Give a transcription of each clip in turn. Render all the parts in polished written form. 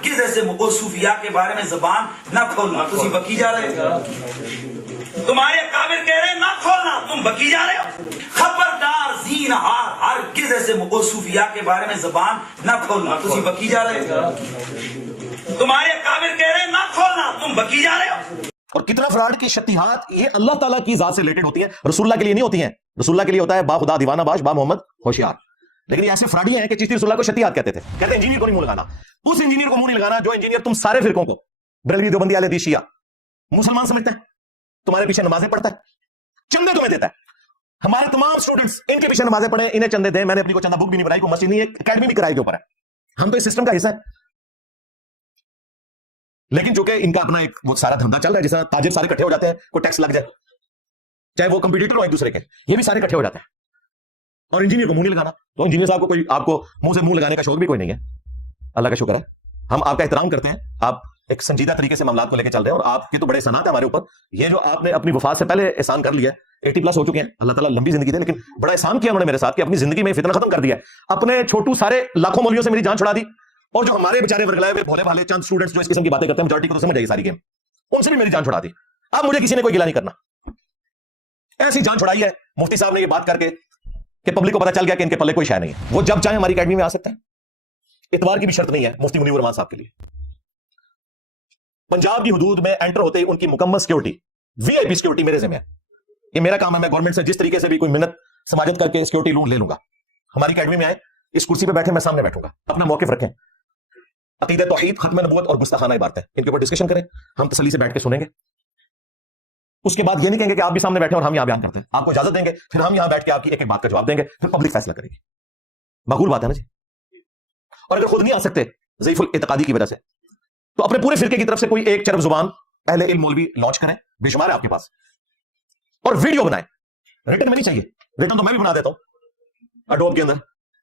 ہرگز ایسے صوفیاء کے بارے میں زبان نہ کھولنا. تسی بکی جا رہے ہو, تمہارے اکابر کہہ رہے ہیں نہ کھولنا, تم بکی جا رہے ہو. خبردار زین ہار, ہرگز ایسے صوفیاء کے بارے میں زبان نہ کھولنا. تسی بکی جا رہے ہو, تمہارے اکابر کہہ رہے ہیں نہ کھولنا, تم بکی جا رہے ہو. اور کتنا فراڈ کی شتیہات یہ اللہ تعالیٰ کی ذات سے ریلیٹڈ ہوتی ہیں, رسول اللہ کے لیے نہیں ہوتی ہیں. رسول اللہ کے لیے ہوتا ہے با خدا دیوانہ باش با محمد ہوشیار. لیکن یہ ایسے فراڈی ہیں کہ چشتی رسول اللہ کو شتیہات کہتے تھے. کہتے ہیں انجینئر کو نہیں منہ لگانا, اس انجینئر کو منہ نہیں لگانا جو انجینئر تم سارے فرقوں کو, بریلوی دیوبندی اہل حدیث شیعہ, مسلمان سمجھتا ہے, تمہارے پیچھے نمازیں پڑھتا ہے, چندے تمہیں دیتا ہے. ہمارے تمام اسٹوڈنٹس ان کے پیچھے نمازیں پڑھیں, انہیں چندے دیں. میں نے اپنی کو چندہ بک بھی نہیں بنائی, کوئی مسجد نہیں ہے, اکیڈمی بھی کرائی کے اوپر ہے. ہم تو اس سسٹم کا حصہ ہے. لیکن جو کہ ان کا اپنا ایک وہ سارا دھندا چل رہا ہے, جس طرح تاجر سارے اکٹھے ہو جاتے ہیں, کوئی ٹیکس لگ جائے, چاہے وہ کمپیٹیٹر ہو ایک دوسرے کے, یہ بھی سارے اکٹھے ہو جاتے ہیں. اور انجینئر کو منہ نہیں لگانا, تو انجینئر صاحب کو کوئی آپ کو منہ سے منہ لگانے کا شوق بھی کوئی نہیں ہے. اللہ کا شکر ہے, ہم آپ کا احترام کرتے ہیں. آپ ایک سنجیدہ طریقے سے معاملات کو لے کے چل رہے ہیں, اور آپ کے تو بڑے احسانات ہیں ہمارے اوپر. یہ جو آپ نے اپنی وفات سے پہلے احسان کر لیا ہے, 80+ ہو چکے ہیں, اللہ تعالیٰ لمبی زندگی دے, لیکن بڑا احسان کیا انہوں نے میرے ساتھ کہ اپنی زندگی میں فتنہ ختم کر دیا ہے. اپنے چھوٹو سارے لاکھوں مولویوں سے میری جان چھڑا دی, اور جو ہمارے بیچارے ورگلائے ہوئے بھولے بھالے چند اسٹوڈنٹس جو اس قسم کی باتیں کرتے ہیں, میجورٹی کو تو سمجھ آئی ساری گیم, ان سے بھی میری جان چھڑا دی. اب مجھے کسی نے کوئی گلا نہیں کرنا. ایسی جان چھڑائی ہے مفتی صاحب نے یہ بات کر کے کہ پبلک کو پتا چل گیا کہ ان کے پلے کوئی شے نہیں ہے. وہ جب چاہیں ہماری اکیڈمی میں آ سکتے ہیں, اتوار کی بھی شرط نہیں ہے مفتی منیر رحمان صاحب کے لیے. پنجاب کی حدود میں انٹر ہوتے ہی ان کی مکمل سیکورٹی, وی آئی پی سیکورٹی میرے ذمہ ہے. یہ میرا کام ہے, میں گورنمنٹ سے جس طریقے سے بھی کوئی منت سماجت کر کے سیکورٹی لوں لے لوں گا. ہماری اکیڈمی میں آئے, اس کرسی پہ بیٹھے, میں سامنے بیٹھوں گا, اپنا موقف رکھیں, عقیدہ توحید, ختم نبوت اور گستاخانہ عبارتیں ان کے اوپر ڈسکشن کریں, ہم تسلی سے بیٹھ کے سنیں گے. اس کے بعد یہ نہیں کہیں گے کہ آپ بھی سامنے بیٹھے اور ہم یہاں بیان کرتے ہیں, آپ کو اجازت دیں گے, پھر ہم یہاں بیٹھ کے آپ کی ایک ایک بات کا جواب دیں گے, پھر پبلک فیصلہ کرے گی. معقول بات ہے نا جی. اور اگر خود نہیں آ سکتے ضعیف الاعتقادی کی وجہ سے, تو اپنے پورے فرقے کی طرف سے کوئی ایک چرب زبان اہل علم مولوی لانچ کریں, بے شمار ہے آپ کے پاس, اور ویڈیو بنائیں. ریٹن میں نہیں چاہیے, ریٹن تو میں بھی بنا دیتا ہوں اڈوب کے اندر,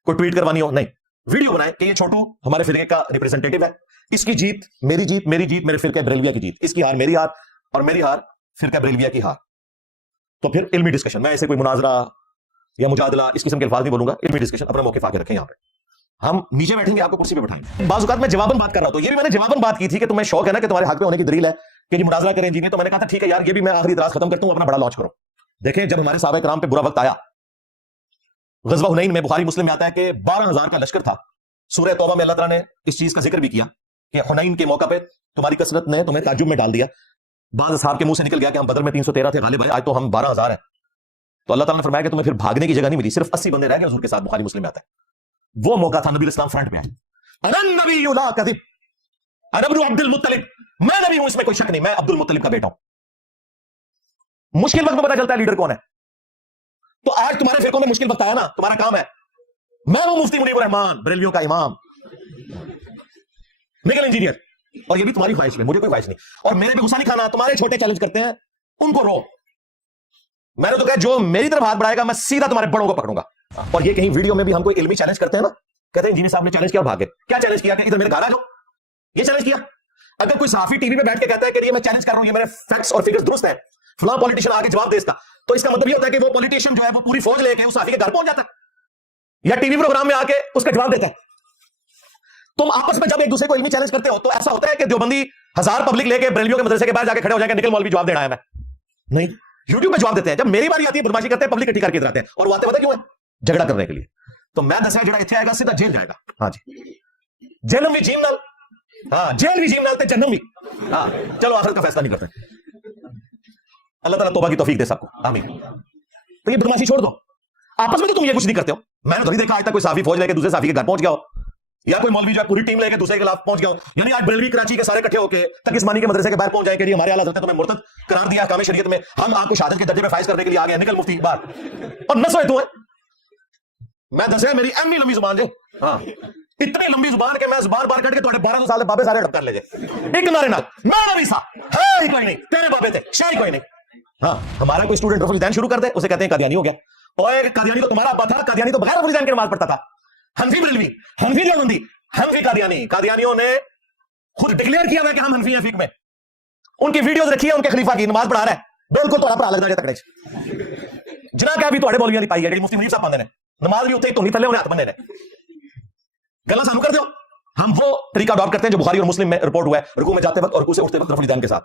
کوئی ٹویٹ کروانی ہو, نہیں, ویڈیو بنائیں کہ یہ چھوٹو ہمارے فرقے کا ریپرزینٹیٹو ہے, اس کی جیت میری جیت, میری جیت میرے فرقہ بریلویہ کی جیت, اس کی ہار میری ہار, اور میری ہار فرقہ بریلویہ کی ہار. تو پھر علمی ڈسکشن, میں ایسے کوئی مناظرہ یا مجادلہ اس قسم کے الفاظ نہیں بولوں گا, علمی ڈسکشن, اپنا موقف آ کے رکھیں. یہاں پہ ہم نیچے بیٹھیں گے, آپ کو کرسی پہ بٹھائیں گے. بعض اوقات میں جواباً بات کر رہا ہوں, تو یہ بھی میں نے جواباً بات کی تھی کہ تمہیں شوق ہے نا کہ تمہارے حق پہ ہونے کی دلیل ہے کہ جی مناظرہ کریں جی, تو میں نے کہا تھا ٹھیک ہے یار, یہ بھی میں آخری اعتراض ختم کرتا ہوں, اپنا بڑا لانچ کرو. دیکھیں جب ہمارے صحابہ کرام پہ برا وقت آیا, غزوہ حنین میں, بخاری مسلم میں آتا ہے کہ 12,000 کا لشکر تھا. سورہ توبہ میں اللہ تعالیٰ نے اس چیز کا ذکر بھی کیا کہ حنین کے موقع پہ تمہاری کثرت نے تمہیں تعجب میں ڈال دیا. بعض اصحاب کے منہ سے نکل گیا کہ ہم بدر میں 313 تھے, غالب ہے, آج تو ہم 12,000 ہیں. تو اللہ تعالیٰ نے فرمایا کہ تمہیں پھر بھاگنے کی جگہ نہیں ملی, صرف 80 بندے رہ گئے حضور کے ساتھ. بخاری مسلم میں آتا ہے وہ موقع تھا, نبی اسلام فرنٹ پہ آئے, انا النبی لا کذب, انا ابن عبد المطلب, میں نبی ہوں, اس میں کوئی شک نہیں, میں عبد المطلب کا بیٹا ہوں. مشکل وقت میں پتا چلتا ہے لیڈر کون ہے. تو آج تمہارے فرقوں میں مشکل وقت آیا نا, تمہارا کام ہے, میں وہ مفتی منیر الرحمان بریلویوں کا امام, میکل انجینئر, اور یہ بھی تمہاری خواہش میں, مجھے کوئی خواہش نہیں. اور میرے پہ غصہ نہیں کھانا, تمہارے چھوٹے چیلنج کرتے ہیں ان کو رو. میں نے تو کہا جو میری طرف ہاتھ بڑھائے گا میں سیدھا تمہارے بڑوں کو پکڑوں گا. اور یہ کہیں ویڈیو میں بھی ہم کوئی علمی چیلنج کرتے ہیں نا, کہتے ہیں انجینئر صاحب نے چیلنج کیا اور بھاگے. کیا چیلنج کیا کہ ادھر میرے گھر آ جاؤ, یہ چیلنج کیا. اگر کوئی صحافی ٹی وی پہ بیٹھ کے کہتا ہے کہ یہ میں چیلنج کر رہا ہوں, یہ میرے فیکٹس اور فگرز درست ہیں, فلاں پولیٹیشین آگے جواب دے اس کا, تو اس کا مطلب یہ ہوتا ہے کہ وہ پولیٹیشین جو ہے وہ پوری فوج لے کے اس صحافی کے گھر پہنچ جاتا ہے, یا ٹی وی پروگرام میں آ کے اس کا جواب دیتا ہے. تم آپس میں جب ایک دوسرے کو علمی چیلنج کرتے ہو تو ایسا ہوتا ہے کہ دیوبندی 1000 پبلک لے کے بریلویوں کے مدرسے کے باہر جا کے کھڑے ہو جائیں گے, نکل مولوی جواب دینا ہے, میں نہیں, یوٹیوب پہ جواب دیتے ہیں. جب میری باری آتی ہے بدماشی کرتے ہیں, پبلک اکٹھی کر کے ادھر آتے ہیں, اور وہ آتے پتہ کیوں ہے, جھگڑا کرنے کے لیے. تو میں دسیا جڑا اتنے آئے گا سیدھا جیل جائے گا. ہاں جی, جنم بھی جیم نال, ہاں جیل بھی جیم نال تے جنم بھی. ہاں چلو آخرت کا فیصلہ نہیں کرتے, اللہ تعالیٰ توبہ کی توفیق دے سب کو, آمین. تو یہ بدماشی چھوڑ دو, آپس میں تو تم یہ کچھ نہیں کرتے ہو. میں نے تو نہیں دیکھا آج تک کوئی صحافی فوج لے کے دوسرے صحافی کے گھر پہنچ گیا ہو, یا کوئی مولوی جو ہے پوری ٹیم لے کے دوسرے کے خلاف پہنچ گیا ہو. یعنی آج بریلوی کراچی کے سارے اکٹھے ہو کے تقسمانی کے مدرسے کے باہر پہنچ جائیں کہ جی ہمارے اعلیٰ حضرت نے تمہیں مرتد قرار دیا احکام شریعت میں, ہم آپ کو شہادت کے درجے پہ فائز کرنے کے لیے آ گئے, نکل مفتی باہر. اور نسوے تو ہے, میں دسے میری ایمی لمبی زبان جو, ہاں اتنی لمبی زبان کہ میں زبان بار کٹ کے تھوڑے 1200 سال بابے سارے اڑپ کر لے جائے. ایک نعرے نال میں نبی سا ہے ہی کوئی نہیں, تیرے بابے تھے شے ہی کوئی نہیں. ہاں ہمارا کوئی اسٹوڈنٹ رفع الدین شروع کر دے, اسے کہتے ہیں قادیانی ہو گیا. اوے قادیانی تو تمہارا ابا تھا, قادیانی تو بغیر رفع الدین کے نماز پڑھتا تھا. حنفی بریلوی, حنفی دیوبندی, حنفی قادیانی. قادیانیوں نے خود ڈکلیئر کیا ہوا کہ ہم حنفی ہیں فقہ میں, ان کی ویڈیوز رکھی ہے, ان کے خلیفہ کی نماز پڑھا رہا ہے, بالکل تھوڑا پڑھا لگنا تکڑے جنا کیا بھی تھوڑے مولویاں دی پائی ہے, جڑی مفتی منیر صاحب پاندے نے, نماز بھی اتنے تو نہیں تھلے انہیں ہاتھ بننے نے. گلا سانو کر دیو, ہم وہ طریقہ اڈاپٹ کرتے ہیں جو بخاری اور مسلم میں رپورٹ ہوا ہے، رکوع میں جاتے وقت اور رکوع سے اٹھتے وقت رفع الیدین کے ساتھ.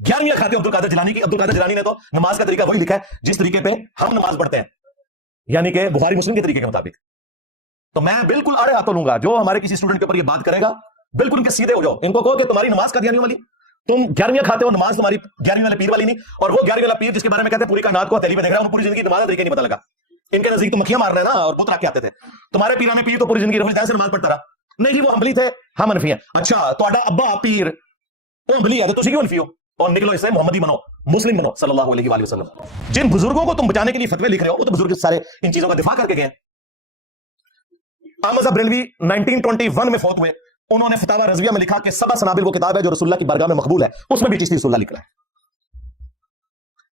11ویں کھاتے عبد القادر جیلانی کی. عبد القادر جیلانی نے تو نماز کا طریقہ وہی لکھا ہے جس طریقے پہ ہم نماز پڑھتے ہیں، یعنی کہ بخاری مسلم کے طریقے کے مطابق. تو میں بالکل آڑے ہاتھوں لوں گا جو ہمارے کسی اسٹوڈنٹ کے اوپر یہ بات کرے گا، بالکل ان کے سیدھے ہو جاؤ. ان کو کہو کہ تمہاری نماز قادیانیوں والی، تم 11ویں کھاتے ہو، نماز تمہاری 11ویں والے پیر والی نہیں. اور وہ 11ویں والا پیر جس کے بارے میں کہتے ہیں پوری کائنات کو ہتھیلی میں دیکھ رہا ہے، انہوں پوری زندگی نماز کا طریقہ نہیں پتہ لگا. ان کے نزدیک تو مکھیاں مار رہے ہیں نا اور بت رکھ کے آتے تھے. تمہارے پیرانے پیر تو پوری زندگی رفع الیدین سے نماز پڑھتا رہا. نہیں جی وہ حنبلی تھے، ہم حنفی ہیں. اچھا تہاڈا ابا پیر وہ حنبلی ہے تو تسی کیوں حنفی ہو؟ اور نکلو اس سے محمدی بنو، مسلم بنو صلی اللہ علیہ وآلہ وسلم. جن بزرگوں کو تم بچانے کے لیے فتوے لکھ رہے ہو وہ تو بزرگ سارے ان چیزوں کا دفاع کر کے گئے ہیں. احمد بریلوی 1921 میں فوت ہوئے. انہوں نے فتاوی رضویہ میں لکھا کہ سبع سنابل وہ کتاب ہے جو رسول اللہ کی بارگاہ میں مقبول ہے، اس میں بھی چشتی رسول اللہ لکھ رہا ہے.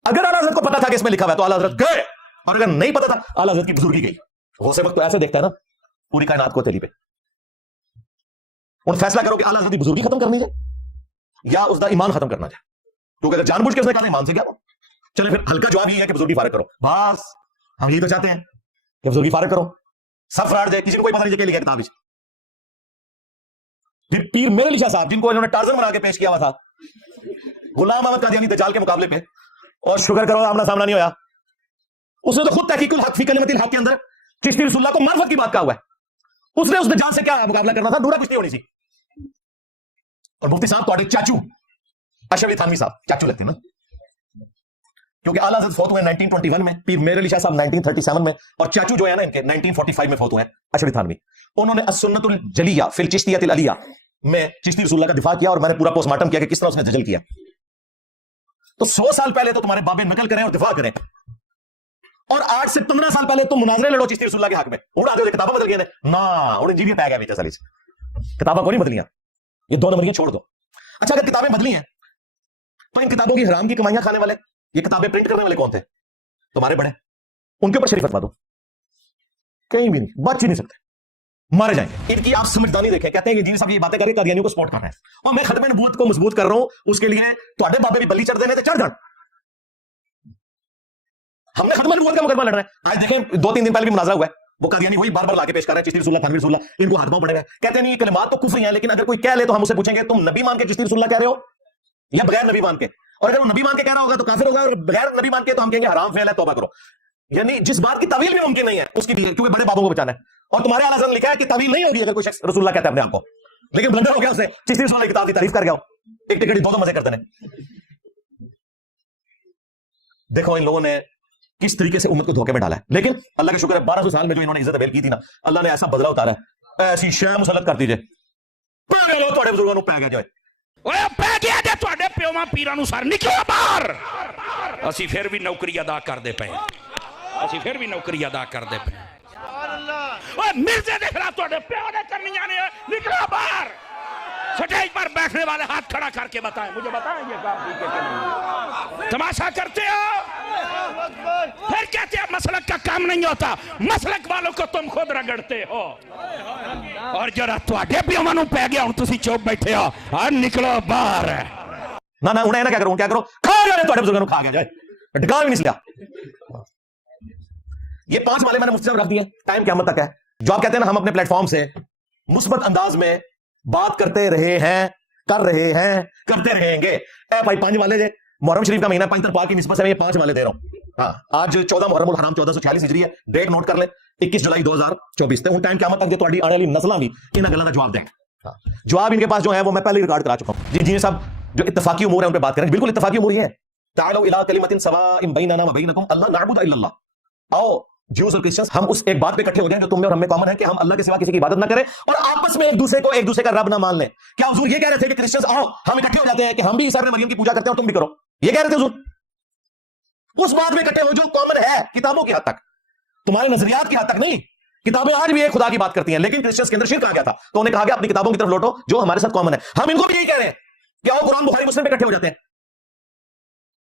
اگر اعلیٰ حضرت کو پتا تھا کہ اس میں لکھا ہوا ہے تو اعلیٰ حضرت گئے، اور اگر نہیں پتا تھا اعلیٰ حضرت کی بزرگی گئی. غوث وقت تو ایسے دیکھتا ہے نا پوری کائنات کو تیلی پہ. ان فیصلہ کرو کہ اعلیٰ حضرت کی بزرگی ختم کرنی ہے یا اس کا ایمان ختم کرنا ہے. کیونکہ اگر جان بوجھ کے اس نے کہا ایمان سے کیا، چلے پھر ہلکا جواب یہ ہے کہ بزرگی فارغ کرو. بس ہم یہی تو چاہتے ہیں کہ بزرگی فارغ کرو. سب فراڈ ہے، کسی کو کوئی پتہ نہیں کہ لکھا کتاب. پھر پیر میرے علی شاہ صاحب جن کو انہوں نے ٹارزن بنا کے پیش کیا ہوا تھا غلام احمد قادیانی دجال کے مقابلے پہ، اور شکر کرو آمنا سامنا نہیں ہویا. اس نے تو خود تحقیق الحق فی کلمۃ الحق کے اندر چشتی رسول اللہ کو معرفت کی بات کہا ہوا ہے. اس نے اس دجال سے کیا مقابلہ کرنا تھا، نورا کچھ نہیں ہونی سی. اور مفتی صاحب تھوڑے چاچو اشرف علی تھانوی صاحب چاچو لگتے ہیں نا، کیونکہ اعلیٰ حضرت فوت ہوئے 1921 میں، پیر میرے علی شاہ صاحب 1937 میں، اور چاچو جو ہے نا ان کے 1945 میں فوت ہوئے ہیں اشرف علی تھانوی. انہوں نے السنت الجلیہ فی الچشتیۃ العلیہ میں چشتی رسول اللہ کا دفاع کیا، اور میں نے پورا پوسٹ مارٹم کیا کہ کس طرح اس نے دجل کیا. تو 100 سال پہلے تو تمہارے بابے نقل کریں اور دفاع کریں، اور 8 سے 15 سال پہلے تم مناظرے لڑو چشتی رسول اللہ کے حق میں. اڑا دو کتابیں بدل گئے نا اور انجیل پہ آ گیا بیچا سالی کتابیں کو نہیں بدلیاں، یہ 2 نمبریاں چھوڑ دو. اچھا اگر کتابیں بدلی ہیں تو ان کتابوں کی حرام کی کمائیاں کھانے والے، یہ کتابیں پرنٹ کرنے والے کون تھے؟ تمہارے بڑے. ان کے اوپر شریف فتوا دو، کہیں بھی نہیں بچ ہی نہیں سکتے، مارے جائیں گے. ان کی آپ سمجھدانی دیکھیں. کہتے ہیں کہ جی صاحب یہ باتیں کر کے قادیانیوں کو سپورٹ کرنا ہے، اور میں ختم نبوت کو مضبوط کر رہا ہوں. اس کے لیے تواڈے بابے بھی بلی چڑھ دینے تھے، چڑھ جان. ہم نے ختم نبوت کا مقدمہ لڑ رہے ہیں. آج دیکھیں 2-3 دن پہلے بھی مناظرہ ہوا ہے، وہ قادیانی وہی بار بار لا کے پیش کر رہے ہیں چشتی رسول اللہ تھانوی رسول اللہ، ان کو ہاتھ پاؤں پڑے ہوئے ہیں. کہتے ہیں نہیں یہ کلمات تو کفر ہیں، لیکن اگر کوئی کہہ لے تو ہم اسے پوچھیں گے تم نبی مان کے چشتی رسول اللہ کہہ رہے ہو یا بغیر نبی مان کے؟ اور اگر وہ نبی مان کے کہہ رہا ہوگا تو کافر ہوگا، اور بغیر نبی مان کے تو ہم کہیں گے حرام فعل ہے، توبہ کرو. یعنی جس بات کی تعویل بھی ممکن نہیں ہے اس کی بھی ہے، کیونکہ بڑے بابوں کو بچانا ہے. اور تمہارے اعلیٰ حضرت نے لکھا ہے کہ تعویل نہیں ہوگی اگر کوئی شخص رسول اللہ کہتا ہے اپنے آپ کو، لیکن بلندر ہو گیا اسے چشتی رسول اللہ کی کتاب کی تعریف کر گیا، ایک ٹکڑی 2 مزے کرتے ہیں. دیکھو ان لوگوں نے کس طریقے سے امت کو دھوکے میں ڈالا ہے. لیکن اللہ کا شکر ہے 1200 سال میں جو انہوں نے عزت ابیل کی تھی نا، اللہ نے ایسا بدلہ اتارا ہے، ایسی شے مسلط کر دیجئے پے لو تواڈے بزرگاں نوں پے گیا جو اوے پے گیا جے تواڈے پیواں پیراں نوں سر نکلو باہر. اسی پھر بھی نوکری ادا کردے پئے، اسی پھر بھی نوکری ادا کردے پئے. اوے مرزے دے خلاف تواڈے پیو نے کرنیاں نے، نکلو باہر. سٹیج پر بیٹھنے والے ہاتھ کھڑا کر کے بتائیں، مجھے بتائیں یہ کام ٹھیک ہے کہ نہیں؟ تماشا کرتے ہو، پھر کہتے ہیں مسلک کا کام نہیں ہوتا. مسلک والوں کو تم خود رگڑتے ہو، اور جرا تواڈے پیواں نوں پے گیا ہن تسی چوپ بیٹھے ہو. ہاں نکلو باہر. نہ انہیں نہ کیا کرو، کیا کرو کھا جائے تواڈے بزرگاں نوں کھا گیا جائے، ڈکا بھی نہیں لیا. یہ 5 مالے میں نے مفتی صاحب رکھ دیے، ٹائم قیامت تک ہے. جو آپ کہتے ہیں نا ہم اپنے پلیٹ فارم سے مثبت انداز میں بات کرتے رہے ہیں، کر رہے ہیں، کرتے رہیں گے. اے بھائی 5 والے جے محرم شریف کا مہینہ 5 ترپاک کی نسبت سے میں یہ 5 والے دے رہا ہوں. ہاں آج 14 محرم الحرام 1446 ہجری ہے، ڈیٹ نوٹ کر لیں 21 جولائی 2024 تے. ان ٹائم قیامت تک جو تہاڈی آنے والی نسلاں بھی انہاں گلاں دا جواب دیں. جواب ان کے پاس جو ہے وہ میں پہلے ریکارڈ کرا چکا ہوں. جی صاحب جو اتفاقی امور ہیں ان پہ بات کریں. بالکل اتفاقی امور یہ ہے، تعالوا الی کلمۃ سواء بیننا وبینکم اللہ نعبد الا اللہ. آؤ جیوز اور کرسچنز ہم اس ایک بات پہ اکٹھے ہو جائیں جو تم میں اور ہم میں کامن ہے کہ ہم اللہ کے سوا کسی کی عبادت نہ کریں اور آپس میں ایک دوسرے کا رب نہ مان لیں. کیا حضور یہ کہہ رہے تھے کہ کرسچنز آؤ ہم اکٹھے ہو جاتے ہیں کہ ہم بھی عیسیٰ ابن مریم کی پوجا کرتے ہیں اور تم بھی کرو؟ یہ کہہ رہے تھے حضور؟ اس بات میں اکٹھے ہو جو کامن ہے کتابوں کی حد تک، تمہارے نظریات کی حد تک نہیں. کتابیں آج بھی ایک خدا کی بات کرتی ہیں، لیکن کرسچنز کے اندر شرک آ گیا تھا تو انہیں کہا گیا اپنی کتابوں کی طرف لوٹو جو ہمارے ساتھ کامن ہے. ہم ان کو بھی یہی کہہ رہے ہیں کہ آؤ قرآن بخاری مسلم پہ اکٹھے ہو جاتے ہیں.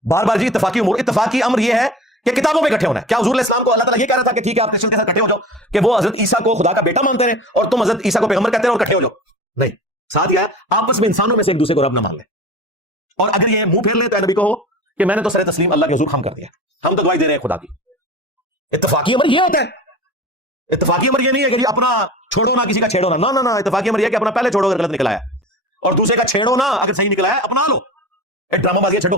بار بار جی اتفاقی امور، اتفاقی امر یہ ہے کہ کتابوں پہ اکٹھے ہونا ہے. کیا حضور علیہ السلام کو اللہ تعالیٰ یہ کہہ رہا تھا کہ ٹھیک ہے آپ کرسچن کے ساتھ اکٹھے ہو جاؤ کہ وہ حضرت عیسیٰ کو خدا کا بیٹا مانتے ہیں اور تم حضرت عیسیٰ کو پیغمبر کہتے ہیں اور اکٹھے ہو جاؤ؟ نہیں. ساتھ یہ ہے آپس میں انسانوں میں سے ایک دوسرے کو رب نہ مان لیں، اور اگر یہ منہ پھیر لیں تو نبی کو ہو کہ میں نے تو سر تسلیم اللہ کے حضور خم کر دیا، ہم تو گواہی دے رہے ہیں خدا کی. اتفاقی امر یہ ہوتا ہے. اتفاقی امر یہ نہیں ہے کہ جی اپنا چھوڑو نہ کسی کا چھیڑو نہ، نہ اتفاقی امر یہ ہے کہ اپنا پہلے چھوڑو اگر غلط نکلا ہے، اور دوسرے کا چھیڑو نہ اگر صحیح نکلا ہے اپنا لو. ڈرامہ بازی چھڈو.